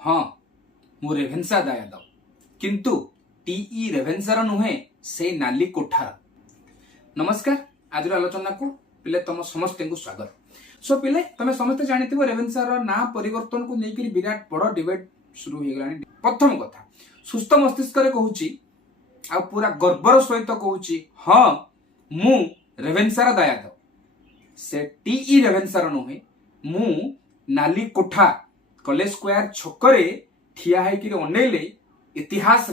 हाँ मु रेभेन्सा दायादव किंतु टीई रेभेन्सार नुहे से नाली कोठार। नमस्कार आज आलोचना को पिले तुम समस्त को स्वागत। सो पिले तुम समस्त जानिथिबो रेभेन्सार ना परिवर्तन को लेकर विराट बड़ डिबेट शुरू हो गलानी। प्रथम कथा सुस्थ मस्तिष्क रे कहूची आ पूरा गर्वर सहित कहूची हाँ मु रेभेन्सार दायादव से टीई रेभेन्सार नुहे मु नाली कोठा कॉलेज स्क्वायर छकरे ठिया है कि अनेले इतिहास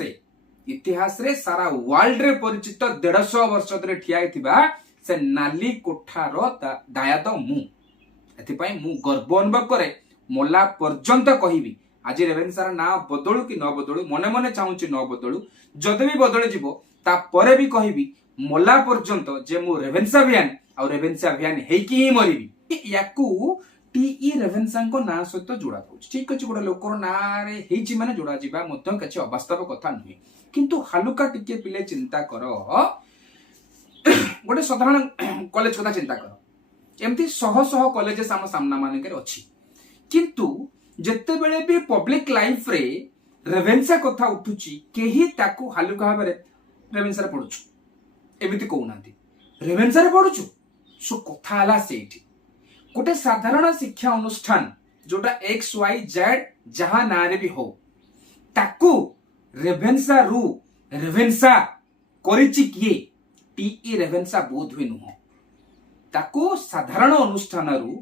रे सारा वर्ल्ड रे परिचित 150 वर्ष धरे ठिया हिथिबा से नाली कोठार दायादव मु एथिपाई मु गर्व अनुभव करे। मोला पर्यंत कहिबी आज रेभेन्सार ना बदलू कि न बदलू मने मने चाहूची न बदलू जदि भी बदली जीवो ता परे भी कहिबी मोला पर्यंत जे मु रेभेन्सा भ्यान आ रेभेन्सा भ्यान हेकी ही मरिबी। याकू टीई रेभेन्सा को ना सहित जोड़ा होउछ ठीक अछि गोटे लोकर ना रे हेची माने जोड़ा जीवा मध्य किछि अवास्तव कथा नुहे किंतु हालुका टिके पिले चिंता करो गोटे साधारण कॉलेज कथा चिंता करो एमती शह शह कॉलेजेस आम सामना मानकर अछि किंतु जेते बेले भी पब्लिक लाइफ रे रेभेन्सा कथा उठुची केही ताकू हालुका भाबरे रेभेन्सा रे पढुछु एमिति कहउनांती रेभेन्सा रे पढुछु सो कथा हला सेठी गोटे साधारण शिक्षा अनुष्ठान जोटा एक्स वाई जेड जहां नारे भी हो ताकू रेभेन्सा रु रेभेन्सा करिछि किए टीई रेभेन्सा बोध हुए नुह ताकू साधारण अनुष्ठान रु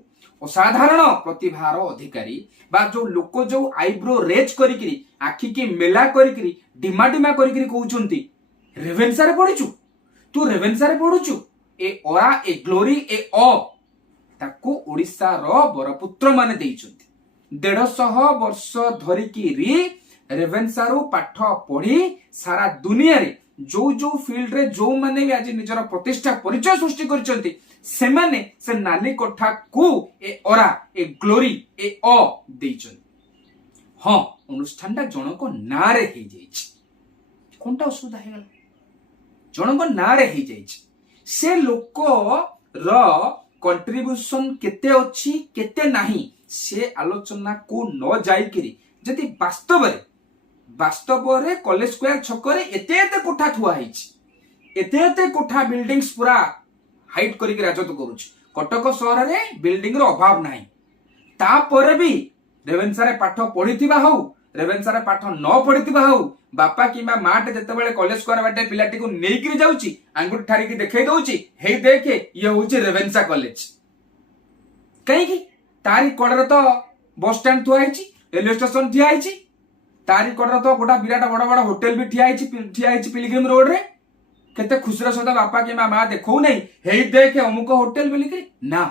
असाधारण प्रतिभार अधिकारी बा जो लोक जो आईब्रो रेज करिकरी आखि की मेला करिकरी डिमा डिमा करिकरी कहउचंती रेभेन्सा रे पढिछु तू रेभेन्सा रे पढुछु ए ओरा ए ग्लोरी ए अ ताकू ओडिसा रो बरपुत्र माने देइचंती 150 वर्ष धरिकी री रेभेन्सा रो पाठ पढ़ी सारा दुनिया रे जो जो फील्ड रे जो माने भी आज निजर प्रतिष्ठा परिचय सृष्टि करचंती से माने से नाली कोठा को ए ओरा ए ग्लोरी ए अ देइचंती। हां अनुष्ठानटा जनक नारे हे जाइछि कोनटा असुविधा हे गला जनक नारे हे जाइछि से लोक रो कंट्रीब्यूशन केते अछि केते नाही से आलोचना को न जाइकरी जदि वास्तव रे कॉलेज स्क्वायर छकरे एते कोठा थुआ हिछि एते कोठा बिल्डिंग्स पूरा हाइट करिक राजत्व करूछि कटक शहर रे बिल्डिंग रो अभाव नाही ता परे भी रेभेन्सा रे पाठ पढिथिबा हो रेभेन्सा रे पाठ न पढिथिबा हो बापा किबा माटे जते बेले कॉलेज स्क्वायर बाटे पिलाटी को नेइकरी जाउची आंगुठी ठारी की देखै दउची हे देखे ये होची रेभेन्सा कॉलेज कहीं की तारी कड़र तो बस स्टैंड थुआ हिची रेलवे स्टेशन ठिया हिची तारी कड़र तो गोटा विराट बड़ बड़ होटल भी ठिया हिची पिलग्रिम रोड रे केते खुशरा सदा बापा के मां देखौ नै हे देखे अमुक होटल बोलिकरी ना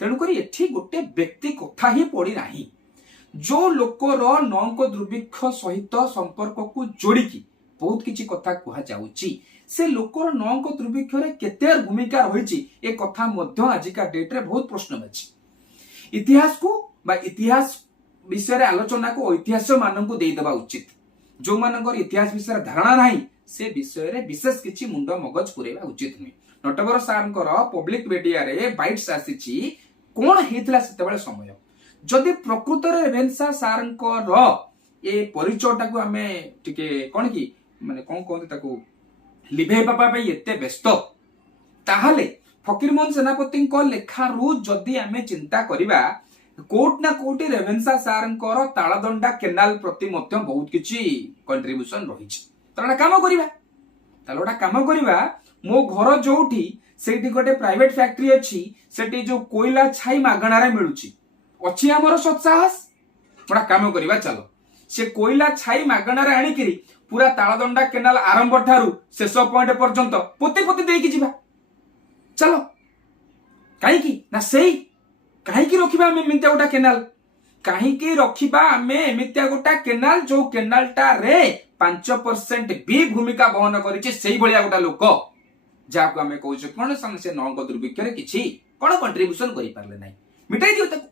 तेणु करी एठी गोटे व्यक्ति कथा ही पड़ी नाही जो लोकर नौक दुर्भिक्ष सहित संपर्क को जोड़िकी बहुत किछि कथा कुहा जाउची से लोकर नौक दुर्भिक्ष रे केते भूमिका रहिछि ए कथा मध्य आजिका डेट रे बहुत प्रश्न अछि। इतिहास को बा इतिहास विषय रे आलोचना को ऐतिहास मानन को देई देबा उचित जो मानकर इतिहास विषय धारणा नाही से विषय रे विशेष किछि मुंड मगज पुरेबा उचित नै। नटवर सारंकर पब्लिक मीडिया रे बाइट्स आसीछि कोन हेतला सेतेबेले समय जदि प्रकृत रे रेभेन्सा सारंकर ए परिचयटा को हमें टिके कोन की माने कोन कोन ताको लिभे बाबा पे एते व्यस्त ताहले फकीरमोहन सेनापति को लेखा रु जदि हमें चिंता करिबा कोट ना कोटी रेभेन्सा सारंकर ताळदंडा केनाल प्रति मध्य बहुत किछि कंट्रीब्यूशन रहिछि तळा काम करिबा मो घर जोठी सेठी गोटे प्राइवेट फैक्ट्री अछि सेठी जो कोयला छाई मागणा रे मिलुछि अछि हमर सत्साहस बड़ा काम करिबा चलो से कोयला छाई मागणा रे आनिकरी पूरा ताळदंडा केनाल आरंभ ठारू शेष पॉइंट पर्यंत पोती पोती देकी जिबा चलो काहे की ना सेई काहे की रखिबा हम एमितिया गोटा केनाल काहे की रखिबा हमें एमितिया गोटा केनाल जो केनालटा रे 5% भी भूमिका वहन करिछि सेई भलिया गोटा लोक जाको हमें कहउछ कोन समस्या नौक दुर्भिक्ष रे किछि कोन कंट्रीब्यूशन करि पारले नै मिटाई दियो ताको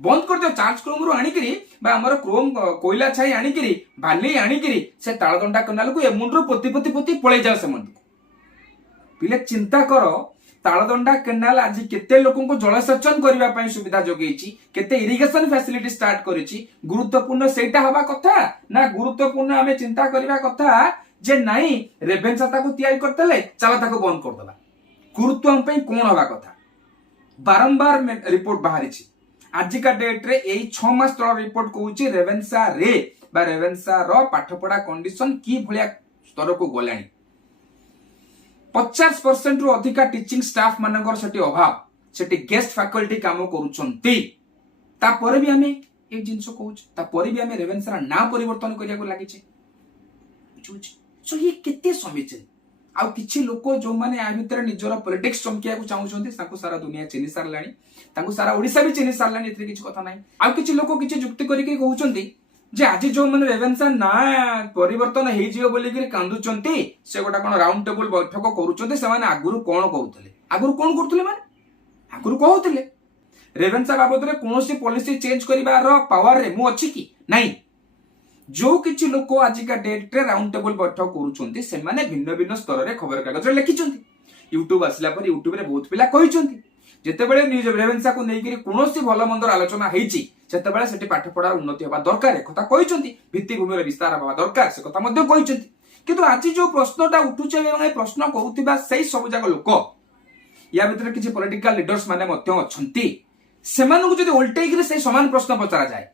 बंद कर दियो चार्ज क्रोम रो आनिकरी बा हमर क्रोम कोयला छाई आनिकरी बाली आनिकरी से ताळदंडा केनाल को एमुंडरो पोती पोती पोती पळे जाओ से मन पिले चिंता करो तालदंडा केनाल आज केते लोकंको जलसेचन करबा पई सुविधा जोगेछि, केते इरिगेशन फैसिलिटी स्टार्ट करिछि। गुरुत्वपूर्ण सेटा हवा कथा ना गुरुत्वपूर्ण आमे चिंता करबा कथा जे नाही रेभेन्सा ताको तैयारी करतले चला ताको बंद कर दबा। गुरुत्व हम पई कोन हवा कथा बारंबार रिपोर्ट बाहरी छी। आज का डेट रे एई 6 मास तळ रिपोर्ट कहूछि रेभेन्सा रे बा रेभेन्सा रो पाठपढ़ा कंडीशन की भलिया स्तर को गलाणी। 50% रु अधिका टीचिंग स्टाफ मानकर सेठी अभाव, सेठी गेस्ट फैकल्टी काम करूछंती। ता परे भी हमें एक जिंस कहूछ, ता परे भी हमें रेभेन्सा ना परिवर्तन करिया को लागि छै। बुझुछ सो ये केते समीचीन आ किछि लोक जो माने आ भितर निजर पॉलिटिक्स चमकिया को चाहउछंती ताको सारा दुनिया चिनी सारलाणी, ताको सारा ओडिसा भी चिनी सारलाणी। एतरे किछि कथा नाही। आ किछि लोक किछि जुक्ति करि के कहउछंती जे आज जो माने रेभेन्सा ना परिवर्तन हेइ जियो बोली कि कांदुचंती से गोटा कोन राउंड टेबल बैठक करूचंती। से माने आगुरु कोन कहउतले, आगुरु कोन करतले माने आगुरु कहउतले रेभेन्सा बाबत रे कोनोसी पॉलिसी चेंज करिवार पावर रे मु अछि कि नाही। जो किछि लोक आज का डेट रे राउंड टेबल बैठक करूचंती से माने भिन्न भिन्न स्तर रे खबर कागज रे लिखिचंती। यूट्यूब आसला पर यूट्यूब रे बहुत पिला कहिचंती जेतेबेले न्यूज रेभेन्सा को नै कि कोनोसी भल मंदर आलोचना हेइची सेतेबेले सेठी पाठ पढ़ार उन्नति होबा दरकार कथा कहिचंती। भित्तिभूमि रे विस्तार होबा दरकार से कथा मध्ये कहिचंती। किंतु आज जो प्रश्नटा उठुचे एवं ए प्रश्न करूथिबा सेही सब जाक लोक या भितर किछि पॉलिटिकल लीडर्स माने मध्ये अछंती। सेमानकु जदि उल्टेई कि सेही समान प्रश्न पचरा जाय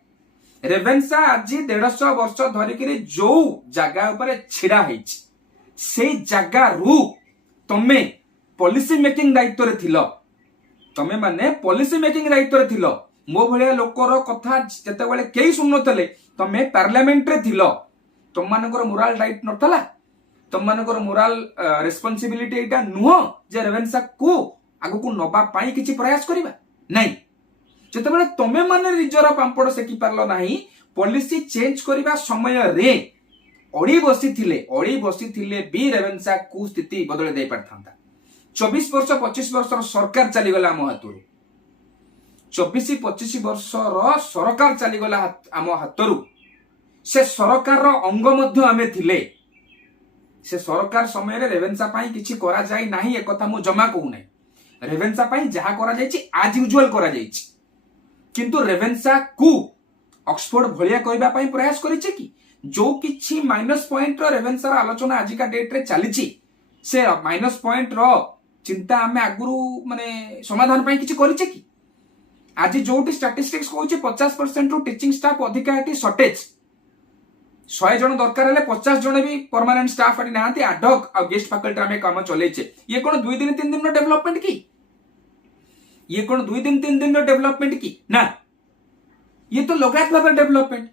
रेभेन्सा आज 150 वर्ष धरिकी जो जगह ऊपर छिड़ा हेइछि सेही जगह रु तमे पॉलिसी मेकिंग दायित्व रे थिलो, तमे माने पॉलिसी मेकिंग दायित्व रे थिलो। मो भलिया लोकर कथा जते बेले केही सुननतले तमे पार्लियामेंट रे थिलो, तम मानकर मोराल राइट नथला, तम मानकर मोराल रिस्पांसिबिलिटी एटा नुह जे रेभेन्सा को आगु को नबा पाई किछि प्रयास करिबा नाही। जते बेले तमे माने निजर पांपड़ सेकी पारलो नाही पॉलिसी चेंज करिबा समय रे ओडी बसिथिले भी रेभेन्सा को स्थिति बदले दे परथांता। 24 वर्ष 25 वर्ष सरकार चली गला हम हातरू, 24-25 वर्ष सरकार चली गला आम हातरू। से सरकार अंग मध्य आमे थिले। से सरकार समय रे रेभेन्सा पाई किछि करा जाय नाही एक कथा मु जमा कहू नै। रेभेन्सा पाई जहा करा जायछि आज यूजुअल करा जायछि, किंतु रेभेन्सा को ऑक्सफोर्ड भलिया करबा पाई प्रयास करिछि कि जो किछि माइनस पॉइंट रो रेभेन्सा रो आलोचना आज का डेट रे चलीछि से माइनस पॉइंट रो चिंता आमे आगुरु माने समाधान पाई किछि करिछि कि आज जोटी स्टैटिस्टिक्स कहूछि 50% रु टीचिंग स्टाफ अधिका एटी शॉर्टेज 100 जन दरकार हेले 50 जन भी परमानेंट स्टाफ एटी नांती एडहॉक आ गेस्ट फैकल्टी आमे काम चलेछे। ये कोन 2 दिन 3 दिन रो डेवलपमेंट की, ये कोन 2 दिन 3 दिन रो डेवलपमेंट की ना, ये तो लगातार भाबे डेवलपमेंट।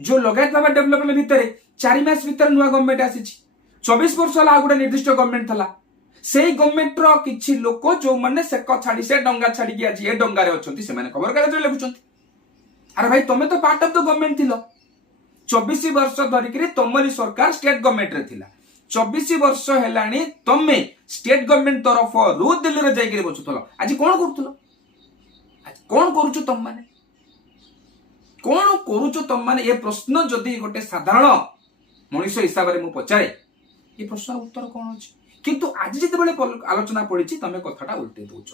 जो लगातार भाबे डेवलपमेंट भितरे 4 मास भितर नुवा गवर्नमेंट आसीछि। 24 वर्ष होला गुडा निर्दिष्ट गवर्नमेंट थला। सेही गवर्नमेंट रो किछि लोक जो माने सेक छाडी से डंगा छाडी कि आज ए डंगा रे अछंती से माने खबर कागज रे लिखुछंती। अरे भाई तमे तो पार्ट ऑफ द गवर्नमेंट थिलो। 24 वर्ष धरिकरी तमरी सरकार स्टेट गवर्नमेंट रे थिला। 24 वर्ष हेलानी तमे स्टेट गवर्नमेंट तरफ रु दिल्ली रे जाई के बचुतलो। आज कोन करथुलो, आज कोन करूछु तम माने, कोन करूछु तम माने। ए प्रश्न जदी गोटे साधारण मनुष्य हिसाब रे मु पचारे ए प्रश्न उत्तर कोन अछि। किंतु आज जते बेले आलोचना पड़िछि तमे कथाटा उल्टे दोछ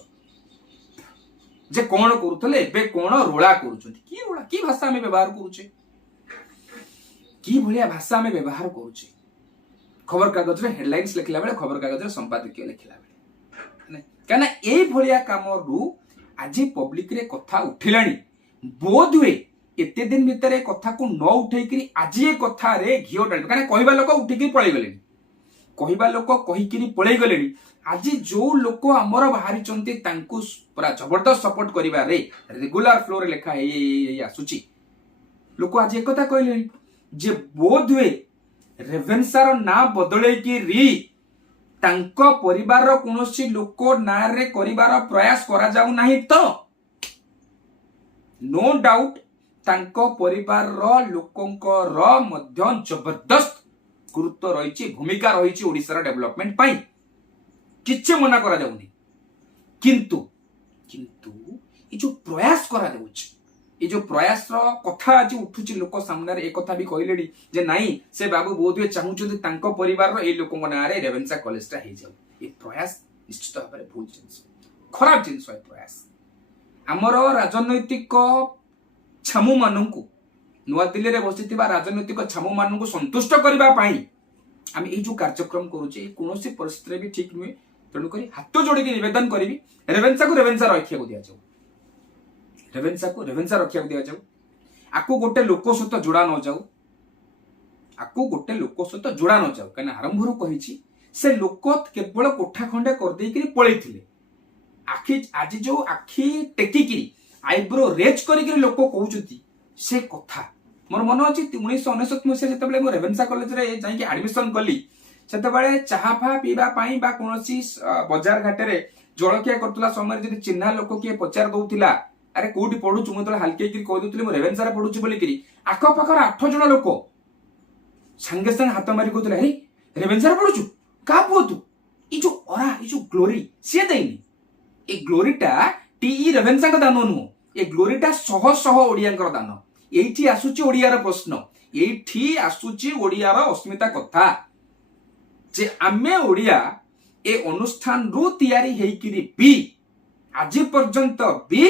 जे कोन करूथले एबे कोन रोळा करूछथि। की रोळा, की भाषा हमें व्यवहार करूछे, की भलिया भाषा हमें व्यवहार करूछे। खबर कागज रे हेडलाइंस लिखला बेले, खबर कागज रे संपादकीय लिखला बेले काना ए भलिया काम रु आज पब्लिक रे कथा उठिलानी। बोध हुए एते दिन भितर कथा को न उठै करी आज ए कथा रे घियो डाल काना कहबा लोक उठी के पळै गलेनी, कहबा लोक कहि करी पळै गलेनी। आज जो लोक हमर बाहरी चंती तांकु पूरा जबरदस्त सपोर्ट करिबा रे रेगुलर फ्लो रे लेखा हे आसुची। लोक आज एक कथा कहलेनी जे बोध हुए रेभेन्सा रो ना बदलै कि री तांको परिवार रो कोनोसी लोक ना रे करिवार प्रयास करा जाउ नाही तो नो डाउट तांको परिवार रो लोकंको रो मध्य जबरदस्त गुरुत्व रही, भूमिका रही ओडिसा डेवलपमेंट पाई किछे मना करा जाउनी। किंतु किंतु ये जो प्रयास करा जाउछ, ये जो प्रयास रो कथा आज उठुची लोक सामने रे, एक कथा भी कहलेडी जे नाही से बाबू बहुत चाहूछथि तांको परिवार रो ए लोकंको ना रे रेभेन्सा कॉलेज टा हे जाउ। ये प्रयास निश्चित भाव में भूल जिनस खराब जिनस प्रयास आमर राजनैतिक छामु मानू नुआ दिल्ली में बसी राजनैतिक छामु मानू संतुष्ट करने आम जो कार्यक्रम करुचे कौन परिस्थिति भी ठीक नुहे तेणुक हाथ जोड़ी निवेदन करी रेवेन्सा को रेवेन्सा रखा दि जाऊ रेवेन्सा को रेवेन्सा रखा दि जाऊ आपको गोटे लोक सहित जोड़ा न जाऊ आपको गोटे लोक सहित जोड़ा न जाऊ कहीं आरंभ कही से लोक केवल कोठा खंडे करदे पलैथिले आखि आज जो आखि टेकिकी आईब्रो रेज करिक लोक कहउछती से कथा मोर मन अछि 1999 मसीहा जतबेले मो रेवेन्सा कॉलेज रे जाई एडमिशन कली सेतबेले चाहा फा पीबा पाई बा कोनोसी बाजार घाटे रे जळकिया करतला समय जदी चिन्हा लोक के पचार दउतिला अरे कोठी पढुछु मो तले हल्के कि कह दउतिले मो रेवेन्सा रे पढुछु बोली करी आखो पाखर 8 जण लोक संगे संगे हाथ मारी कहतले अरे रेवेन्सा रे पढुछु का पुओ तू ई जो ओरा ई जो ग्लोरी से देनी ए ग्लोरीटा टीई रेवेन्सा का दान नुह ए ग्लोरीटा शह शह ओडिया दान एठी आसुची ओडियार प्रश्न एठी आसुची ओडियार अस्मिता कथा जे आमे ओडिया ए अनुष्ठान रु तयारी हेकिरी बी आज पर्यंत बी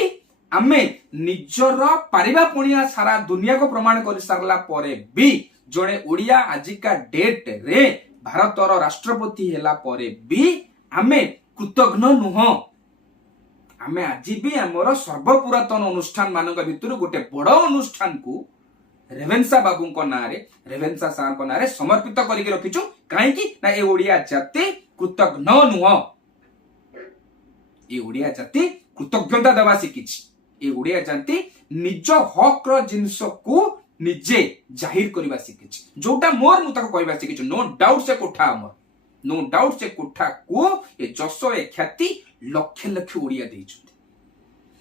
आमे निजर पारिबा पुणिया सारा दुनिया को प्रमाण कर सारला परे बी जणे ओडिया आजिका डेट रे भारतर राष्ट्रपति हेला परे बी आमे कृतज्ञ नुह आमे आज भी आमर सर्वपुरातन अनुष्ठान मानक भितर गोटे बड़ अनुष्ठान को रेवेन्सा बाबू ना रेवेन्सा सार ना समर्पित करके रखीचु कहीं ना ए ओडिया जाति कृतज्ञ नुह ए ओडिया जाति कृतज्ञता देवा शिखी ए ओडिया जाति निज हक जिनस को निजे जाहिर करवा शिखी जोटा मोर मुझे कहवा शिखी नो डाउट से कोठा आमर नो डाउट से कोठा को ए जस ए ख्याति लक्ष लक्ष ओडिया देइछथि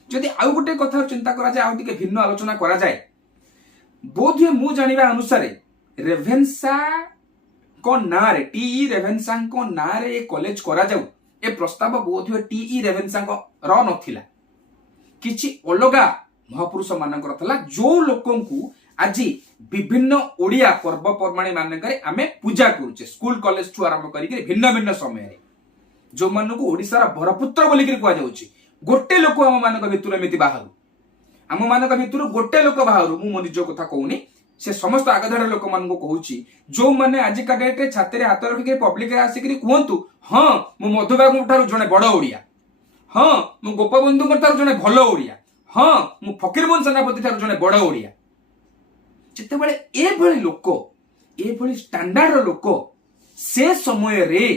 जदि आउ गोटे कथा चिंता करा जाय आउ टिके भिन्न आलोचना करा जाय बोधे मु जानिबा अनुसार रेवेन्सा को नारे टीई रेवेन्सा को नारे ए कॉलेज करा जाऊ ए प्रस्ताव बोधे टीई रेवेन्सा को र नथिला किछि अलगा महापुरुष मानकर थला जो लोकन को आज विभिन्न ओडिया पर्व पर्वाणी मानकरे आमे पूजा करूचे स्कूल कॉलेज ठू आरंभ करिके भिन्न भिन्न समय जो मान को ओडिशार बरपुत्र बोली कह जाउची गोटे लोक आम मान भितर एमती बाहर आम मान भितर गोटे लोक बाहर मु मो निज कथा कहूनी से समस्त आगधाड़ लोक मान कहूँ जो मैंने आजिका डेट रे छाती हाथ रखिक पब्लिक आसिक कहतु हाँ मु मधुबाबू ठार जड़े बड़ ओडिया हाँ मु गोपबंधु ठार जड़े भल ओडिया हाँ मु फकीरमोहन सेनापति ठार जड़े बड़ ओडिया जितेबाला एभली लोक एभली स्टैंडर्ड लोक से समय रे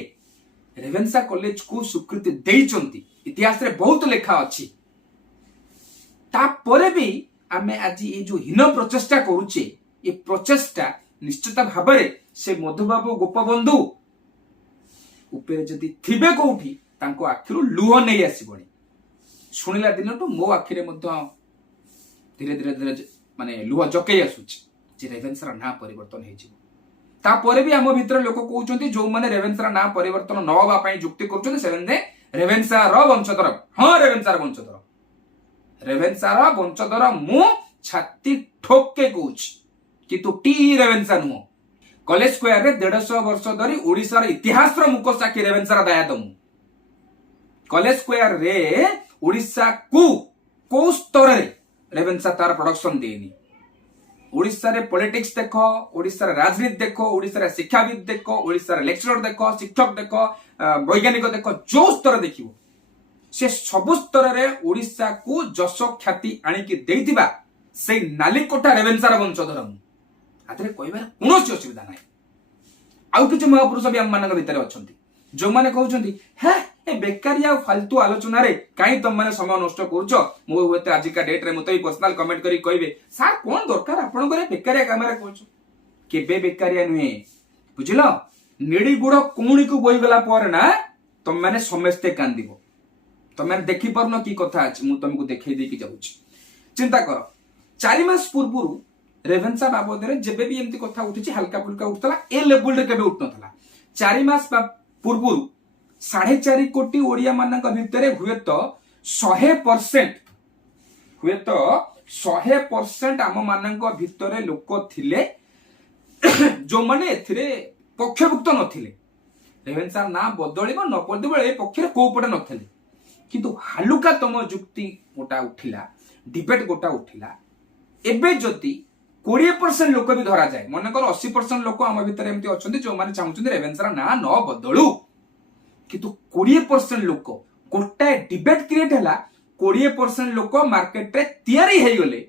रेवेन्सा कॉलेज को स्वीकृति देइचंती इतिहास रे बहुत लेखा अछि तापरे भी आमे आज ये जो हीन प्रचेष्टा करूचे ये प्रचेष्टा निश्चित भाव से मधुबाबू गोपबंधु उपरे जदि थिबे कोठी तांको आखिरु लुह नै आसीबणी सुनिला दिनटू मो आखिरे मध्य धीरे धीरे धीरे माने लुह जकै आसुची जे रेवेन्सा ना परिवर्तन हे जिवो तापरे भी आम भितर लोक कहउचंती जो माने रेवेन्सा ना परिवर्तन न होबा पई जुक्ति करूचंती सेने रेवेन्सा रो वंशधर हां रेवेन्सा रो वंशधर रेवेन्सा रो वंशधर मु छाती ठोक के कहूच कि तू टी रेवेन्सा नु कॉलेज स्क्वायर रे 150 वर्ष धरी ओडिसा रो इतिहास रो मुख साखी रेवेन्सा रो दाया दमु कॉलेज स्क्वायर रे ओडिसा को स्तर रे रेवेन्सा तार प्रोडक्शन देनी ओडिसा रे पॉलिटिक्स देखो ओडिसा रे राजनीति देखो ओडिसा रे शिक्षाविद देखो ओडिसा रे लेक्चरर देखो शिक्षक देखो वैज्ञानिक देखो जो स्तर देखिबो से सब स्तर रे ओडिसा को जस ख्याति आनिकी देइतिबा से नालिकोटा रेवेन्सा रे वंशधर आतरे कहबार कोनोसी असुविधा नाही आउ किछ महापुरुष भी हम मानक भितर अछंती जो माने कहउछंती हे ए बेकारिया फालतू आलोचना रे काई तुम माने समय नष्ट करूछ मो होते आजिका डेट रे मते पर्सनल कमेंट करी कहबे सर कोन दरकार आपन करे बेकारिया कैमरा कहूछ केबे बेकारिया नुहे बुझिलो नेडी गुड़ कोणी को बोई गला पर ना तुम माने समस्ते कांदिबो तुम माने देखि परनो की कथा अछि मु तुमको देखै देकी जाउछ चिंता कर 4 मास पूर्वरु रेवेन्सा बाबद रे जेबे भी एमती कथा उठिछि हल्का फुल्का उठतला ए लेवल रे केबे उठनथला 4 मास पूर्वरु 4.5 कोटी ओडिया मानक भितर हुए तो 100% आम मानक भितर लोक थिले जो माने एथिरे पक्षभुक्त नथिले ରେଭେନ୍ସା ନା ବଦଳିବ ନ ବଦଳିବ ଏ ପକ୍ଷରେ କୋଉ ପଟେ ନଥିଲେ କିନ୍ତୁ ହାଲୁକା ତମ ଯୁକ୍ତି ଗୋଟା ଉଠିଲା डिबेट गोटा उठिला एबे जदि 20% लोक भी धरा जाए मनकर 80% लोक आम भितर एमती अच्छा जो मैंने चाहते रेवेन्सा ना न बदलू किंतु 20% लोक गोटाए डिबेट क्रिएट है 20% लोक मार्केट रे तैयारी है गले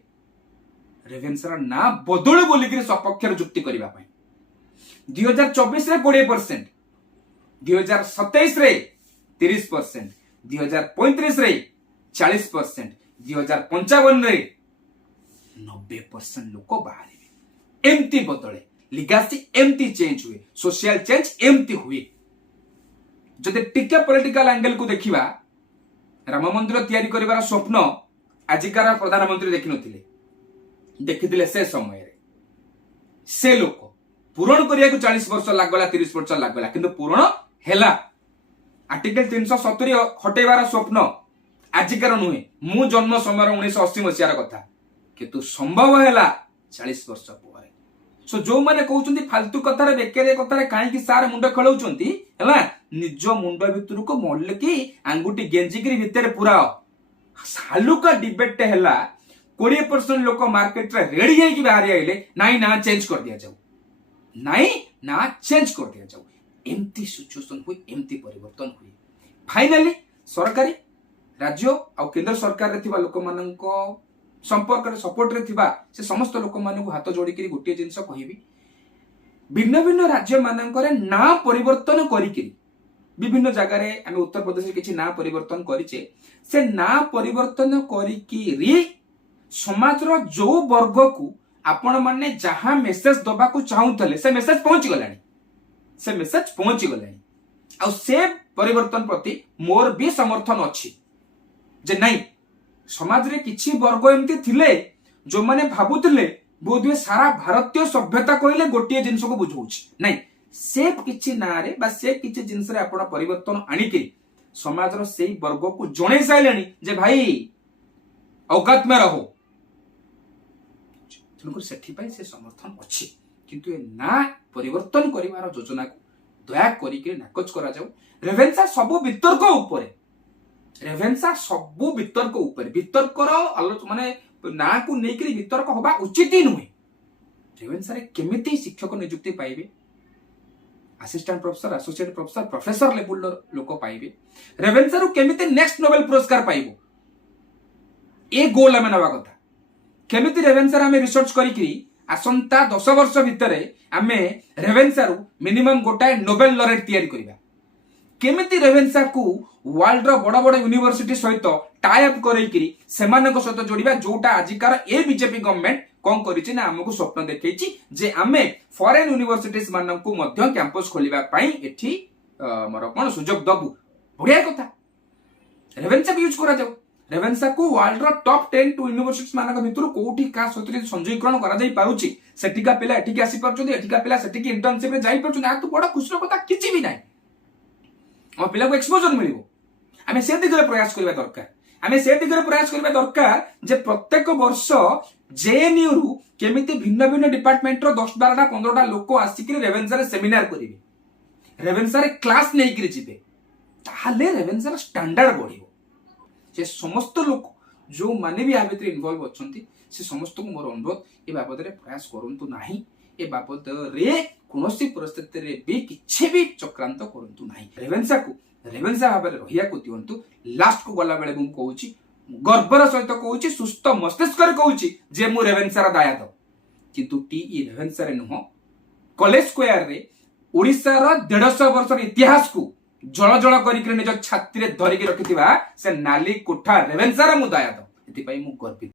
रेवेन्सा ना बदलू बोलिक सपक्ष जुक्ति करने 2024 रे 20% 2027 रे 30% 2035 रे 40% 2055 रे 90% लोक बाहर एमती बदले लिगासी एमती चेंज हुए सोशल चेंज एमती हुए जदि टिके पॉलिटिकल एंगल को देखिबा राम मंदिर तैयारी करिवार स्वप्न आजिकार प्रधानमंत्री देखि नथिले देखिथिले से समय रे से लोक पूरण करिया को 40 वर्ष लागला 30 वर्ष लागला किंतु पूरण हैला आर्टिकल 370 हटेबार स्वप्न आजिकार नुहे मु जन्म समय 1980 मसीहार कथा किंतु संभव हैला 40 वर्ष पर सो जो माने कहउचंती फालतू कथा रे बेकेरे कथा रे काहे कि सार मुंड खळौचंती हैला निज मुंड भितर को मोल्ले की आंगुठी गेंजी करी भितर पूरा हालुका डिबेट हैला 20% लोक मार्केट रे रेडी है कि बाहर आइले नाइ ना चेंज कर दिया जाऊ नाइ ना चेंज कर दिया जाऊ एमती सिचुएशन हुई एमती परिवर्तन हुई फाइनली सरकारी राज्य आ केंद्र सरकार रे थिबा लोक माननको संपर्क रे सपोर्ट रे थिबा से समस्त लोक माननको हाथ जोड़ी करी गोटे जिंस कहिबी भिन्न भिन्न राज्य मानकरे ना परिवर्तन करिकरी विभिन्न जगह रे हम उत्तर प्रदेश रे किछि ना परिवर्तन करिचे से ना परिवर्तन करिकरी समाज रो जो वर्ग को आपण माने जहां मेसेज दबा को चाहुतले से मेसेज पहुंच गलानी आ से परिवर्तन प्रति मोर भी समर्थन अछि जे नहीं समाज रे किछि वर्ग एमती थिले जो माने भाबुतले बोधवे सारा भारतीय सभ्यता कहले गोटे जिंस को बुझौछि नहीं से किछि ना रे बा से किछि जिंस रे आपण परिवर्तन आनी के समाज रो सेही वर्ग को जणे साइलेनी जे भाई औकात में रहो तनको सेठी पई से समर्थन अछि किंतु ए ना परिवर्तन करिवार योजना को दया करी के नाकच करा जाऊ रेवेन्सा सब वितर्क ऊपर रेवेन्सा सब वितर्क ऊपर वितर्कर आलोचना माने ना को नेकरी वितर्क होबा उचित ही नुहे रेवेन्सा रे केमिति शिक्षक नियुक्ति पाइबे assistant professor associate professor professor level लोक पाइबे रेवेन्सा रु केमिति नेक्स्ट नोबेल पुरस्कार पाइबो ए गोल हमें नवा कथा केमिति रेवेन्सा रे हमें रिसर्च करिकरी आसंता 10 वर्ष भितरे आमे रेवेन्सा रु मिनिमम गोटाए नोबेल लॉरेट तैयारी करिबा केमिति रेवेन्सा को वर्ल्ड रो बड़ बड़ यूनिवर्सिटी सहित टाई अप करैकरी सेमानक सहित जोड़िबा जोटा आजिकार ए बीजेपी गवर्नमेंट कोन करिछि ना हमकु स्वप्न देखैछि जे आमे फॉरेन यूनिवर्सिटीज माननकु मध्य कैंपस खोलिबा पई एठी मोर कोन सुजोग दबु बढ़िया कथा रेवेन्सा यूज करा जाऊ रेवेन्सा को वर्ल्ड रो टॉप 10 टू यूनिवर्सिटीज मानक भितर कोठी का सहित संजयकरण करा जाई पारुछि सेटिका पिला एठी आसी परछुदी एठिका पिला सेटिकी इंटर्नशिप रे जाई परछुदी आ तो बड़ा खुशी कथा किछि भी नाही हम पिला को एक्सपोजर मिलिबो आमे से दिगरे प्रयास करबा दरकार आमे से दिगरे प्रयास करबा दरकार जे प्रत्येक वर्ष जेएनयू रु केमिति भिन्न भिन्न डिपार्टमेंट रो 10 12टा 15टा लोक आसिकरी रेवेन्सा रे सेमिनार करिवे रेवेन्सा रे क्लास नै करी जिवे ताले रेवेन्सा रे स्टैंडर्ड बढ़िबो जे समस्त लोक जो माने भी आ भितर इन्वॉल्व अछंती से समस्त को मोर अनुरोध ए बाबद रे प्रयास करंतु नाही ए बाबद रे कोनोसी परिस्थिति रे भी किछि भी चक्रांत करंतु नाही रेवेन्सा भाबरे रहिया को दियंतु लास्ट को गला बेले मु कहूची गर्वर सहित कहूची सुस्त मस्तिष्क रे कहूची जे मु रेवेन्सा रा दायाद किंतु टीई रेवेन्सा रे नुह कॉलेज स्क्वायर रे ओडिसा रा 150 वर्ष इतिहास को जळ जळ करी के निज छाती रे धरि के रखिथिबा से नाली कोठा रेवेन्सा रा मु दायाद एति पई मु गर्वित।